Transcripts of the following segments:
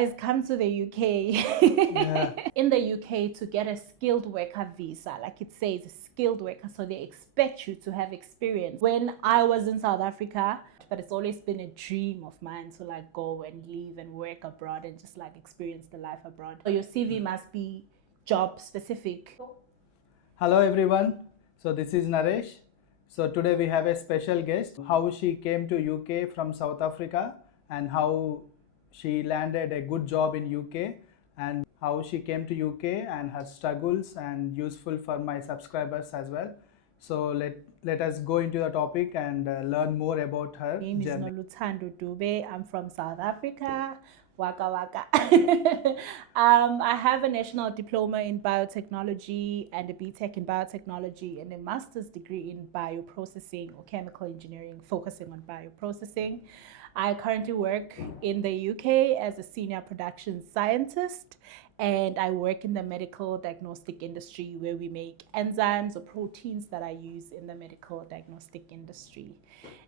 guys, come to the UK. Yeah. In the UK, to get a skilled worker visa, like it says, skilled worker, so they expect you to have experience. When I was in South Africa, but it's always been a dream of mine to like go and live and work abroad and just like experience the life abroad. So your CV must be job specific. Hello everyone. So this is Naresh. So today we have a special guest. How she came to UK from South Africa and how she landed a good job in UK and how she came to UK and her struggles and useful for my subscribers as well. So let us go into the topic and learn more about her My name is journey. Nolutandu Dube. I'm from South Africa. Waka waka. I have a national diploma in biotechnology and a BTech in biotechnology and a master's degree in bioprocessing or chemical engineering, focusing on bioprocessing. I currently work in the UK as a senior production scientist, and I work in the medical diagnostic industry where we make enzymes or proteins that I use in the medical diagnostic industry.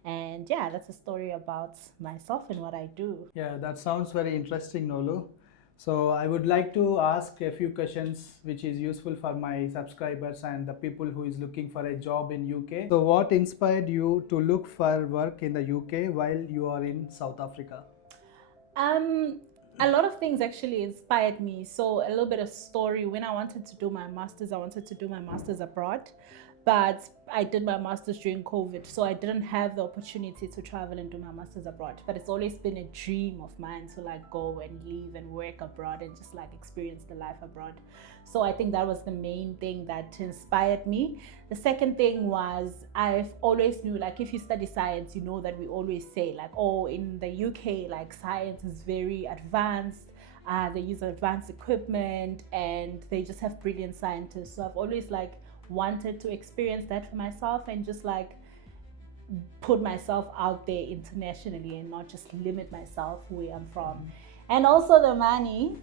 And yeah, that's a story about myself and what I do. Yeah, that sounds very interesting, Nolu. So I would like to ask a few questions which is useful for my subscribers and the people who is looking for a job in UK. So what inspired you to look for work in the UK while you are in South Africa? A lot of things actually inspired me. So a little bit of story. When I wanted to do my masters, I wanted to do my masters abroad, but I did my masters during COVID, so I didn't have the opportunity to travel and do my masters abroad. But it's always been a dream of mine to like go and live and work abroad and just like experience the life abroad. So I think that was the main thing that inspired me. The second thing was I've always knew, like, if you study science, you know that we always say like, oh, in the UK, like science is very advanced. They use advanced equipment and they just have brilliant scientists. So I've always like wanted to experience that for myself and just like put myself out there internationally and not just limit myself where I'm from. And also the money.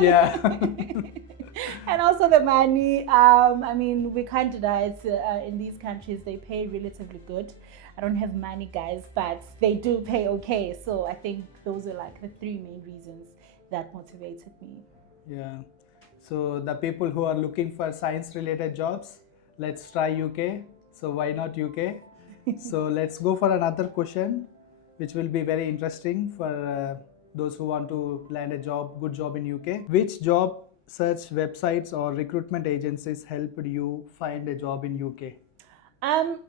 Yeah. And also the money. I mean, we candidates in these countries, they pay relatively good. I don't have money, guys, but they do pay okay. So I think those are like the three main reasons that motivated me. Yeah. So the people who are looking for science related jobs, let's try UK. So why not UK? So let's go for another question which will be very interesting for those who want to land a job, good job in UK. Which job search websites or recruitment agencies helped you find a job in UK?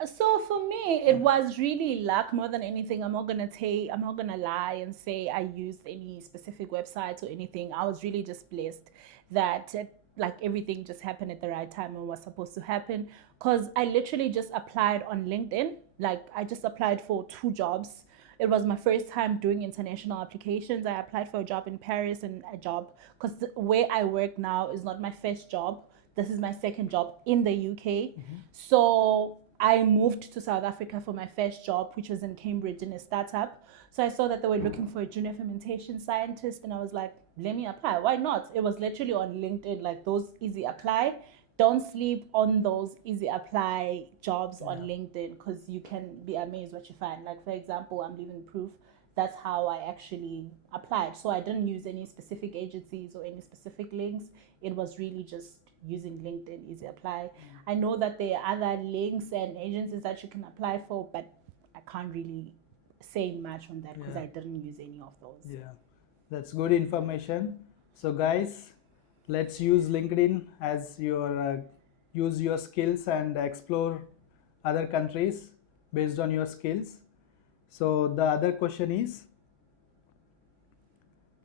So for me, it was really luck more than anything. I'm not gonna lie and say I used any specific websites or anything. I was really just blessed that like everything just happened at the right time and was supposed to happen. Cause I literally just applied on LinkedIn. Like I just applied for 2 jobs. It was my first time doing international applications. I applied for a job in Paris and a job because where I work now is not my first job. This is my second job in the UK. So I moved to South Africa for my first job, which was in Cambridge in a startup. So I saw that they were looking for a junior fermentation scientist, and I was like, let me apply. Why not? It was literally on LinkedIn, like those easy apply. Don't sleep on those easy apply jobs on LinkedIn because you can be amazed what you find. Like, for example, I'm living proof. That's how I actually applied. So I didn't use any specific agencies or any specific links. It was really just using LinkedIn Easy Apply. I know that there are other links and agencies that you can apply for, but I can't really say much on that because I didn't use any of those. Yeah, that's good information. So guys, let's use LinkedIn as your use your skills and explore other countries based on your skills. So the other question is,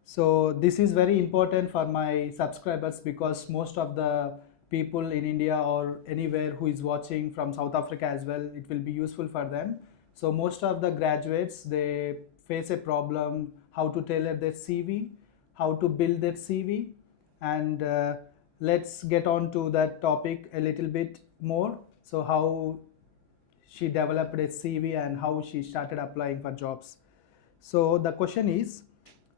so this is very important for my subscribers because most of the people in India or anywhere who is watching from South Africa as well, it will be useful for them. So most of the graduates, they face a problem how to tailor their CV, how to build their CV, and let's get on to that topic a little bit more. So how she developed a CV and how she started applying for jobs. So the question is,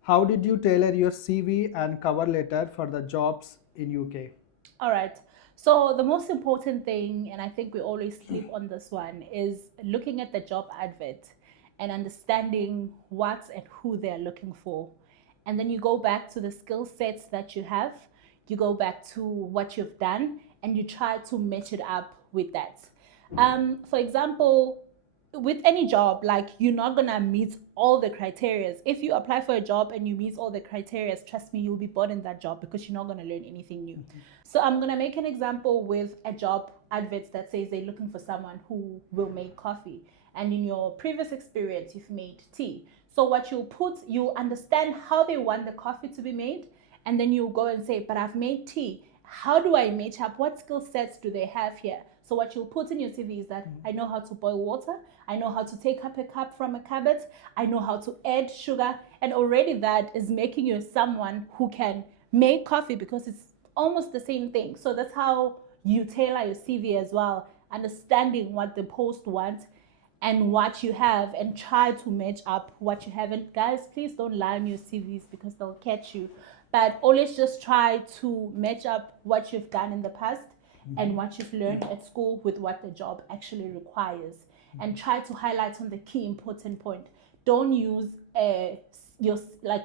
how did you tailor your CV and cover letter for the jobs in UK? All right. So the most important thing, and I think we always sleep on this one, is looking at the job advert and understanding what and who they're looking for. and then you go back to the skill sets that you have, you go back to what you've done, and you try to match it up with that. For example, with any job, like you're not gonna meet all the criteria. If you apply for a job and you meet all the criteria, trust me, you'll be bored in that job because you're not gonna learn anything new. So I'm gonna make an example with a job advert that says they're looking for someone who will make coffee. And in your previous experience, you've made tea. So what you'll put, you'll understand how they want the coffee to be made, and then you'll go and say, but I've made tea. How do I match up? What skill sets do they have here? So what you'll put in your CV is that I know how to boil water, I know how to take up a cup from a cupboard, I know how to add sugar, and already that is making you someone who can make coffee because it's almost the same thing. So that's how you tailor your CV as well, understanding what the post wants and what you have, and try to match up what you have. And guys, please don't lie on your CVs because they'll catch you. But always just try to match up what you've done in the past and what you've learned at school with what the job actually requires, and try to highlight on the key important point. Don't use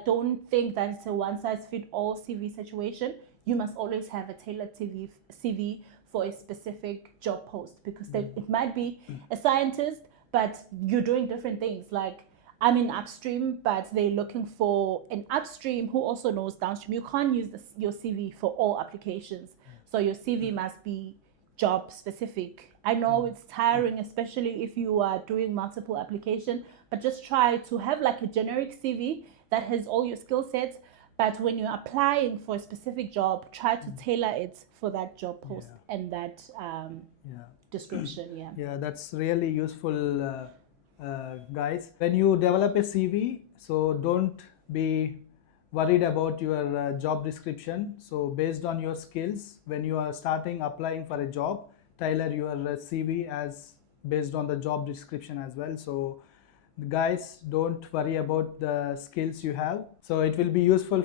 don't think that it's a one size fit all CV situation. You must always have a tailored CV for a specific job post, because it might be a scientist, but you're doing different things. Like I'm in upstream, but they're looking for an upstream who also knows downstream. You can't use your CV for all applications. So your CV must be job specific. I know it's tiring, especially if you are doing multiple applications, but just try to have like a generic CV that has all your skill sets. But when you're applying for a specific job, try to tailor it for that job post and that description. Yeah, that's really useful, guys. When you develop a CV, so don't be worried about your job description. So based on your skills, when you are starting applying for a job, tailor your CV as based on the job description as well. So guys, don't worry about the skills you have. So it will be useful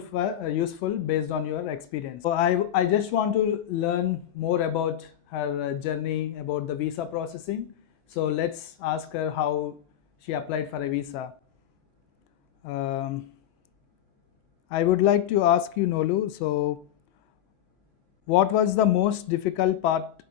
based on your experience. So I just want to learn more about her journey about the visa processing. So let's ask her how she applied for a visa. I would like to ask you, Nolu, so what was the most difficult part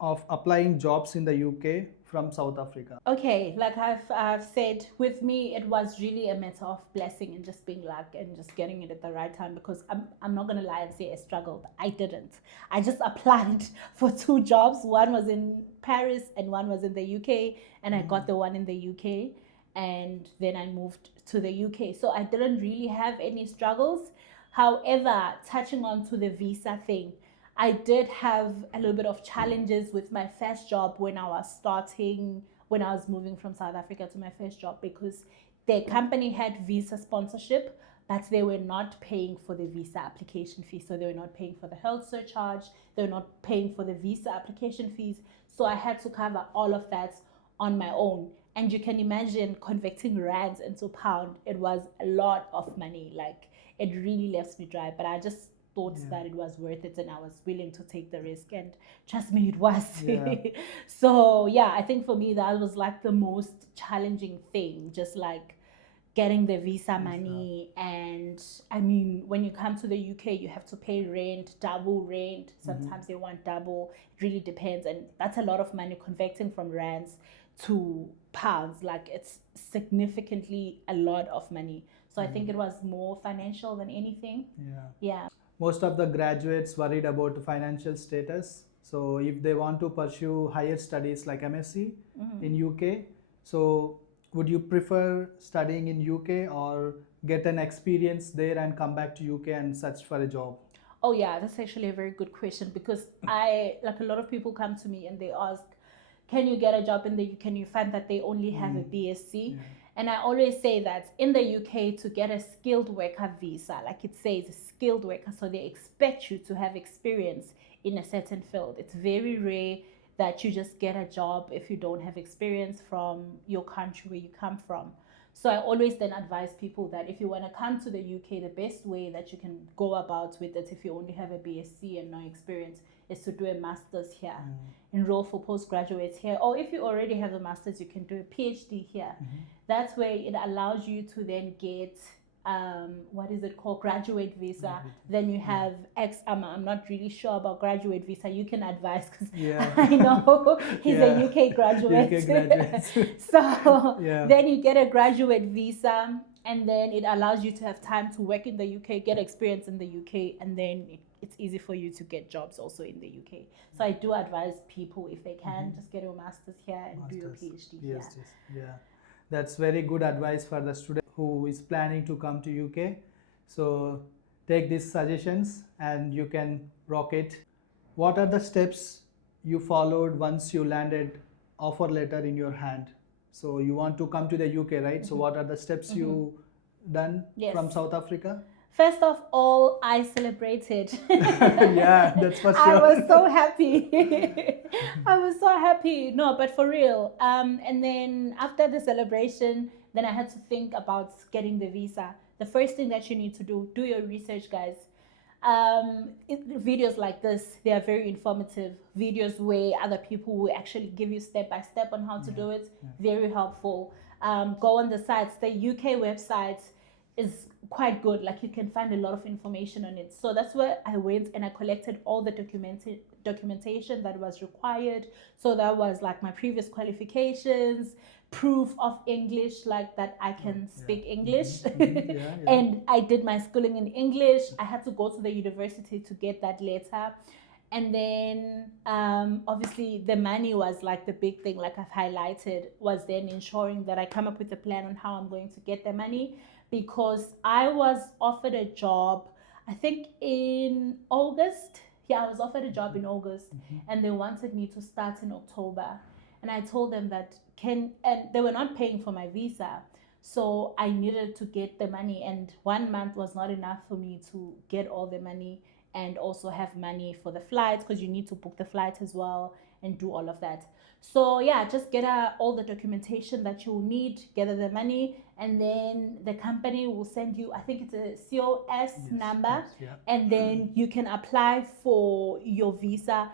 of applying jobs in the UK from South Africa? Okay, like I've said, with me it was really a matter of blessing and just being luck and just getting it at the right time, because I'm not gonna lie and say I struggled. I didn't. I just applied for 2 jobs. One was in Paris and one was in the UK, and I got the one in the UK, and then I moved to the UK. So I didn't really have any struggles. However, touching on to the visa thing, I did have a little bit of challenges with my first job when I was moving from South Africa to my first job, because the company had visa sponsorship, but they were not paying for the visa application fee. So they were not paying for the health surcharge, they were not paying for the visa application fees. So I had to cover all of that on my own. And you can imagine converting rands into pound, it was a lot of money. Like it really left me dry, but I just thought that it was worth it and I was willing to take the risk, and trust me, it was. So I think for me that was like the most challenging thing, just like getting the visa money. And I mean, when you come to the UK, you have to pay rent, double rent. Sometimes they want double. It really depends, and that's a lot of money converting from rands to pounds. Like it's significantly a lot of money. So I think it was more financial than anything. Most of the graduates worried about financial status. So if they want to pursue higher studies like MSc in UK, so would you prefer studying in UK or get an experience there and come back to UK and search for a job? Oh yeah, that's actually a very good question, because a lot of people come to me and they ask, can you get a job in the UK? And you find that they only have a BSc. And I always say that in the UK, to get a skilled worker visa, like it says skilled worker, so they expect you to have experience in a certain field. It's very rare that you just get a job if you don't have experience from your country where you come from. So I always then advise people that if you want to come to the UK, the best way that you can go about with it, if you only have a BSc and no experience, is to do a master's here, enroll for postgraduates here, or if you already have a master's, you can do a PhD here. That's where it allows you to then get what is it called, graduate visa. Graduate. Then you Yeah. have I'm not really sure about graduate visa. You can advise because Yeah. I know he's Yeah. a UK graduate. UK graduates. So Yeah. then you get a graduate visa, and then it allows you to have time to work in the UK, get experience in the UK, and then it's easy for you to get jobs also in the UK. So I do advise people, if they can, just get your master's here and do your Masters. PhD Yes, here. yes, yeah. That's very good advice for the student who is planning to come to UK. So take these suggestions and you can rock it. What are the steps you followed once you landed offer letter in your hand? So you want to come to the UK, right? So what are the steps you done Yes. from South Africa? First of all, I celebrated. Yeah, that's for I sure. was so happy. I was so happy. No, but for real. And then after the celebration, then I had to think about getting the visa. The first thing that you need to do your research, guys. Videos like this, they are very informative. Videos where other people will actually give you step by step on how to do it. Very helpful. Go on the sites. The UK website is quite good. Like, you can find a lot of information on it. So that's where I went and I collected all the documentation that was required. So that was like my previous qualifications, proof of English, like that I can speak English. And I did my schooling in English. I had to go to the university to get that letter. And then obviously the money was like the big thing, like I've highlighted, was then ensuring that I come up with a plan on how I'm going to get the money, because I was offered a job, I think in August. Yeah, I was offered a job in August, and they wanted me to start in October. And I told them that and they were not paying for my visa. So I needed to get the money, and 1 month was not enough for me to get all the money and also have money for the flights, because you need to book the flight as well and do all of that. So yeah, just get all the documentation that you will need, gather the money, and then the company will send you, I think it's a COS number, and then you can apply for your visa.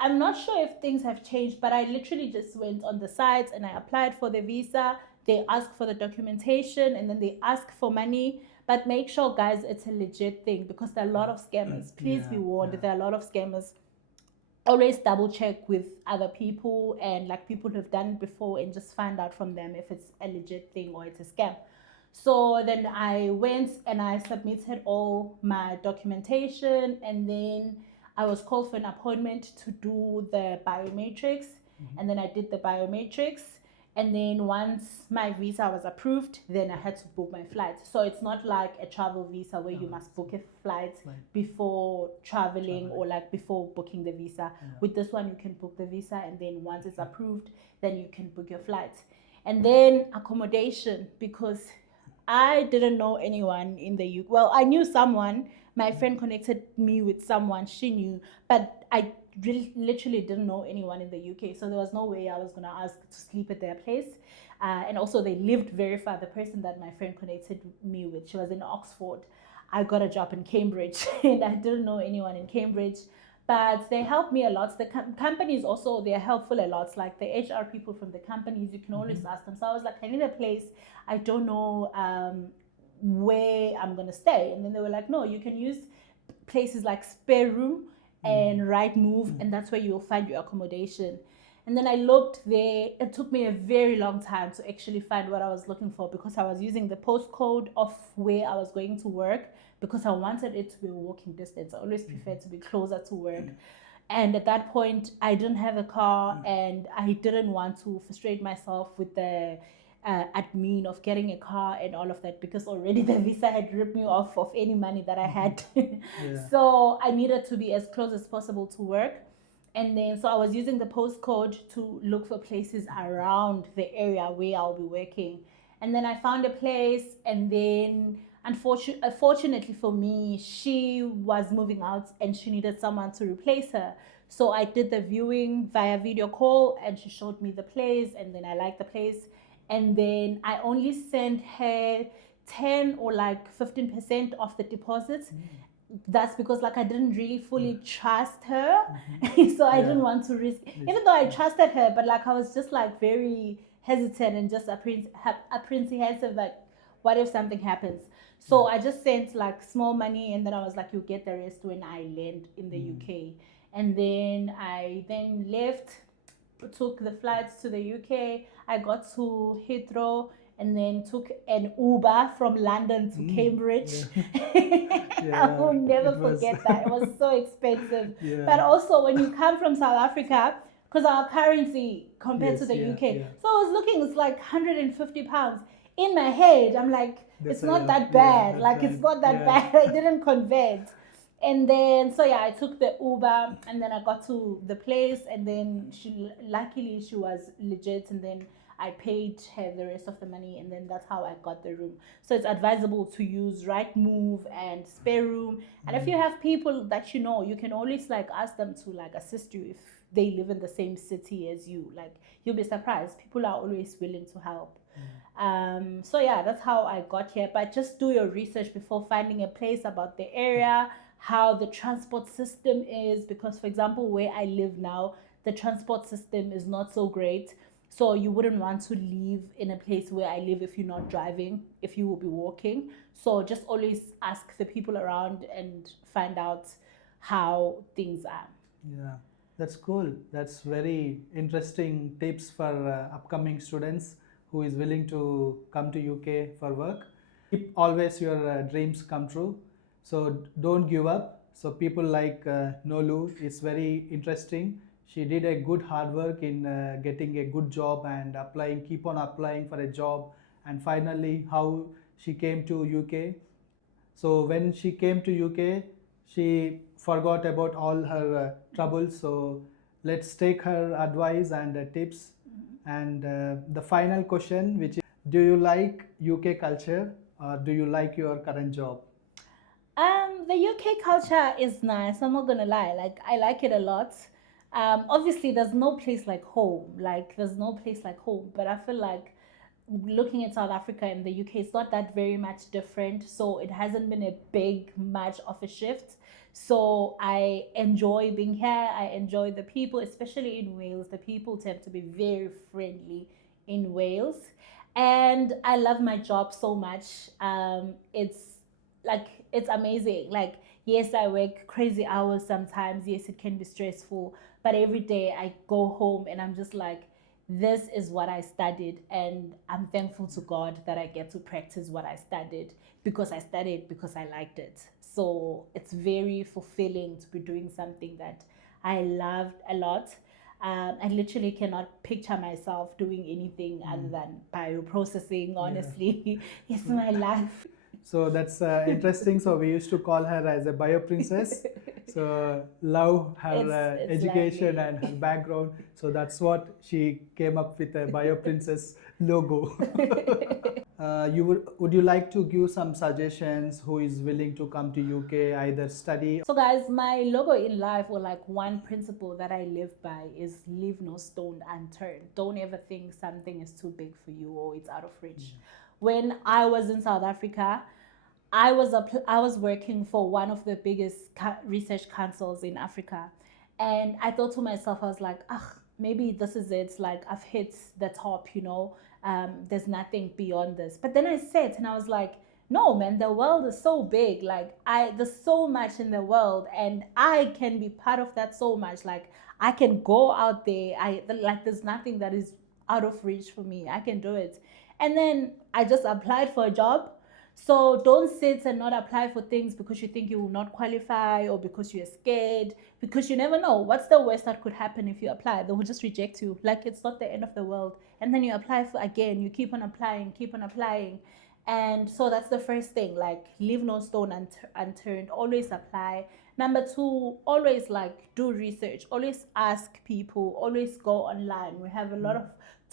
I'm not sure if things have changed, but I literally just went on the site and I applied for the visa. They ask for the documentation and then they ask for money. But make sure, guys, it's a legit thing, because there are a lot of scammers. Please be warned, there are a lot of scammers. Always double check with other people and like people who've done it before, and just find out from them if it's a legit thing or it's a scam. So then I went and I submitted all my documentation, and then I was called for an appointment to do the biometrics. And then I did the biometrics. And then once my visa was approved, then I had to book my flight. So it's not like a travel visa where you must book a flight before traveling or like before booking the visa. With this one, you can book the visa, and then once it's approved, then you can book your flight. And then accommodation, because I didn't know anyone in the UK. Well, I knew someone. My friend connected me with someone she knew, but I literally didn't know anyone in the UK. So there was no way I was going to ask to sleep at their place. And also they lived very far. The person that my friend connected me with, she was in Oxford. I got a job in Cambridge and I didn't know anyone in Cambridge. But they helped me a lot. The companies also, they're helpful a lot. Like the HR people from the companies, you can always ask them. So I was like, I need a place. I don't know where I'm going to stay. And then they were like, no, you can use places like Spare Room and Rightmove, and that's where you'll find your accommodation. And then I looked there. It took me a very long time to actually find what I was looking for, because I was using the postcode of where I was going to work, because I wanted it to be a walking distance. I always preferred to be closer to work. And at that point, I didn't have a car, and I didn't want to frustrate myself with the admin of getting a car and all of that, because already the visa had ripped me off of any money that I had. So I needed to be as close as possible to work. And then so I was using the postcode to look for places around the area where I'll be working. And then I found a place, and then unfortunately for me, she was moving out and she needed someone to replace her. So I did the viewing via video call, and she showed me the place, and then I liked the place. And then I only sent her 10 or like 15% of the deposits. That's because like I didn't really fully trust her. So I didn't want to risk, even though I trusted her, but like I was just like very hesitant and just apprehensive, like what if something happens. So I just sent like small money, and then I was like, you get the rest when I land in the UK. And then I then left, took the flights to the UK. I got to Heathrow and then took an Uber from London to Cambridge. I will never forget that. It was so expensive. But also, when you come from South Africa, because our currency compared to the UK, so I was looking, it's like £150. In my head, I'm like, it's not that bad. Like, it's not that bad. I didn't convert. And then, so yeah, I took the Uber, and then I got to the place, and then luckily she was legit, and then I paid her the rest of the money, and then that's how I got the room. So it's advisable to use Rightmove and Spare Room. And if you have people that you know, you can always like ask them to like assist you if they live in the same city as you. Like, you'll be surprised. People are always willing to help. So yeah, that's how I got here. But just do your research before finding a place, about the area, how the transport system is, because for example, where I live now, the transport system is not so great. So you wouldn't want to live in a place where I live if you're not driving, if you will be walking. So just always ask the people around and find out how things are. Yeah, that's cool. That's very interesting tips for upcoming students who is willing to come to UK for work. Keep always your dreams come true. So don't give up. So people like Nolu is very interesting. She did a good hard work in getting a good job and applying, keep on applying for a job, and finally how she came to UK. So when she came to UK, she forgot about all her troubles. So let's take her advice and tips. And the final question, which is, do you like UK culture or do you like your current job? The UK culture is nice. I'm not gonna lie. Like, I like it a lot. Obviously, there's no place like home. Like, there's no place like home. But I feel like looking at South Africa and the UK, it's not that very much different. So it hasn't been a big much of a shift. So I enjoy being here. I enjoy the people, especially in Wales. The people tend to be very friendly in Wales, and I love my job so much. It's like, it's amazing. Like, yes, I work crazy hours sometimes. Yes, it can be stressful, but every day I go home and I'm just like, this is what I studied, and I'm thankful to God that I get to practice what I studied, because I studied because I liked it. So it's very fulfilling to be doing something that I loved a lot. I literally cannot picture myself doing anything other than bioprocessing, honestly. It's my life. So that's interesting. So we used to call her as a bio princess. So love her It's education lovely. and her background. So that's what she came up with, a bio princess logo. Would you like to give some suggestions who is willing to come to UK, either study? So guys, my logo in life, or like one principle that I live by, is leave no stone unturned. Don't ever think something is too big for you or it's out of reach. When I was in South Africa, I was working for one of the biggest research councils in Africa, and I thought to myself, I was like, ah, maybe this is it. Like, I've hit the top, you know. There's nothing beyond this. But then I sat and I was like, no, man, the world is so big. Like, there's so much in the world, and I can be part of that so much. Like, I can go out there. There's nothing that is out of reach for me. I can do it. And then I just applied for a job. So don't sit and not apply for things because you think you will not qualify, or because you're scared, because you never know. What's the worst that could happen if you apply? They will just reject you. Like, it's not the end of the world. And then you apply for again, you keep on applying, keep on applying. And so that's the first thing, like, leave no stone unturned. Always apply. Number two, always like do research. Always ask people. Always go online. We have a lot of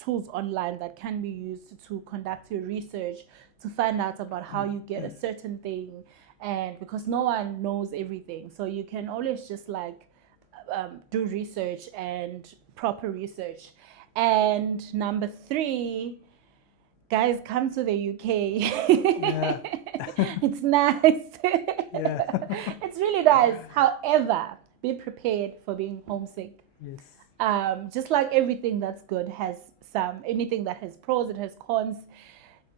tools online that can be used to conduct your research, to find out about how you get a certain thing. And because no one knows everything, so you can always just like do research and proper research. And number three, guys, come to the UK. Yeah. It's nice. Yeah. It's really nice. However, be prepared for being homesick. Yes. Just like everything that's good has anything that has pros, it has cons.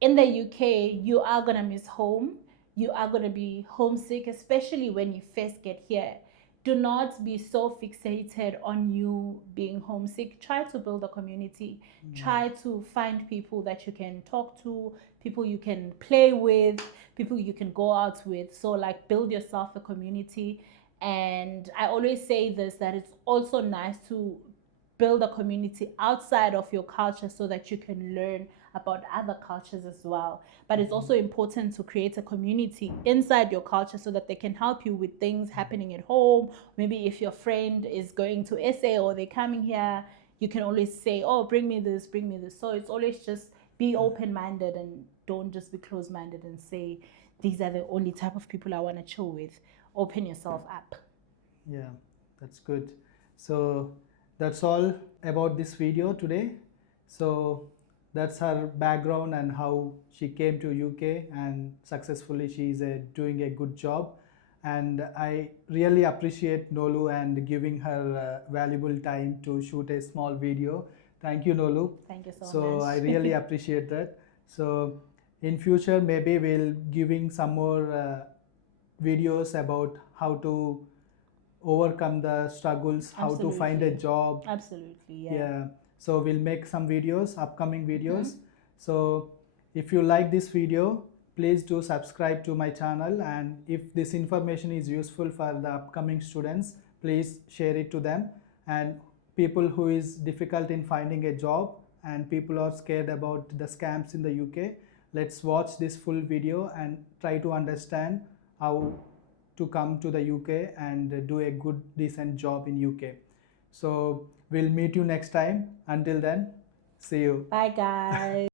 In the UK, you are gonna miss home. you are going to be homesick, especially when you first get here. Do not be so fixated on you being homesick. Try to build a community. Try to find people that you can talk to, people you can play with, people you can go out with. So, like, build yourself a community. And I always say this, that it's also nice to build a community outside of your culture so that you can learn about other cultures as well. But it's also important to create a community inside your culture so that they can help you with things happening at home. Maybe if your friend is going to SA or they're coming here, you can always say, oh, bring me this, bring me this. So it's always just be open-minded and don't just be closed-minded and say, these are the only type of people I want to chill with. Open yourself up. Yeah, that's good. So that's all about this video today. So that's her background and how she came to UK, and successfully she is doing a good job. And I really appreciate Nolu and giving her valuable time to shoot a small video. Thank you, Nolu. Thank you so So much. I really appreciate that. So in future, maybe we'll giving some more videos about how to overcome the struggles, how to find a Absolutely. job. Absolutely, yeah. Yeah. So we'll make some videos, upcoming videos. So if you like this video, please do subscribe to my channel, and if this information is useful for the upcoming students, please share it to them. And people who is difficult in finding a job and people are scared about the scams in the UK, let's watch this full video and try to understand how to come to the UK and do a good decent job in UK. So we'll meet you next time. Until then, see you. Bye, guys.